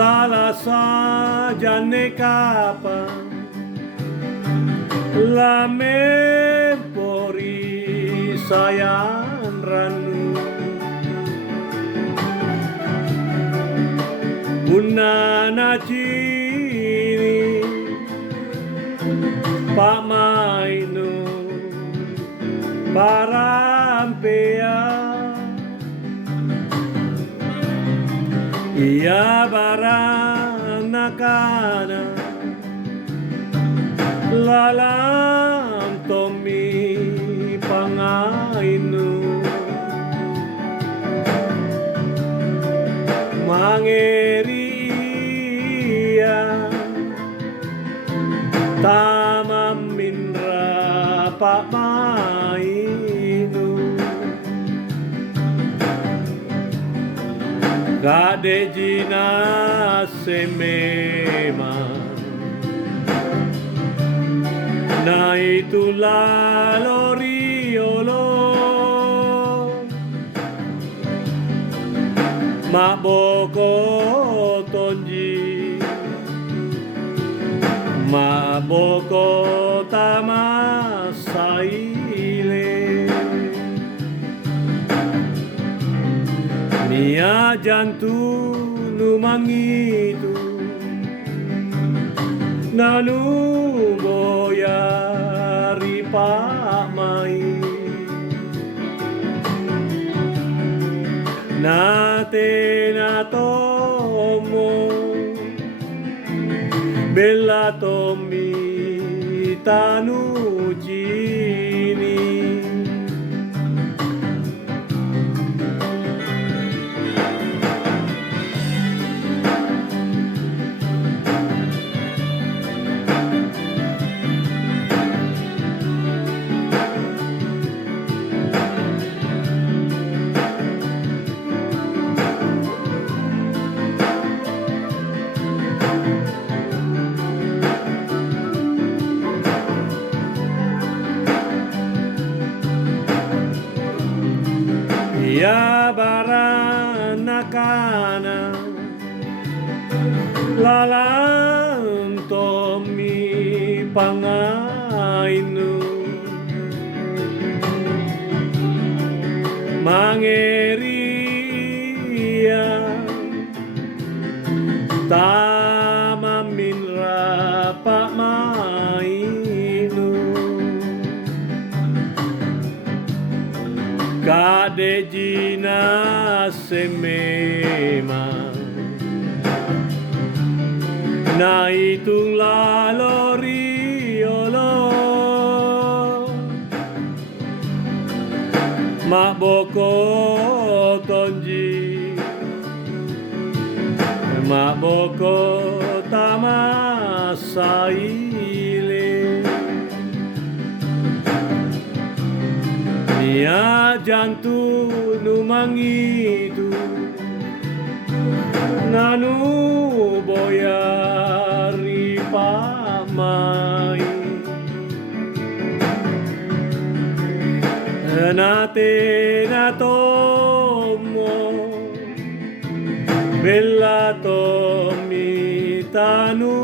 salah saja nekapa lamen pori sayan ranu bunana cini pak mainu parampea ia baranakana lalang tomi pangainu mangeri ia tamam mindra pak mainu gade jina semema na itulah loriolo maboko tonji maboko tamasaile nia jantu numangitu nanu boyari pamai nate natomo bella tomi tanu jini ya baranakana lalang tomi pangainu mangeria tamaminra pak mainu gade jina semema na itung laloriolo maboko tonji maboko tamasaile nia jantu numangitu nanu boyari pamai nate natomo bella tomi tanu